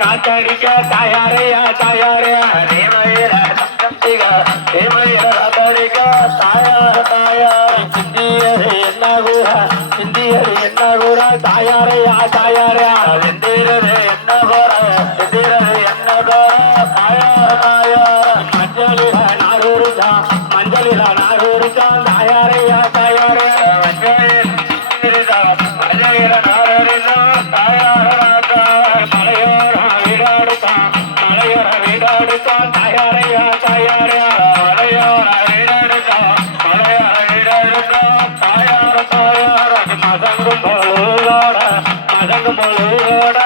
காத்தடிக்க தாயாரையா தாயாரையா ரேமையில ரேமையில காத்தடிக்க தாயார தாயார் சிந்தியது என்ன கூறா சிந்தியது என்ன கூறா தாயாரையா தாயாரையா சிந்திரது என்ன போற சிந்திரது என்ன போற தாயார தாயார் மஞ்சளில நாரூருக்கா மஞ்சளில நாரூருக்கா தாயாரையா தாயாரையா மஞ்சளில மதங்கும் போலோட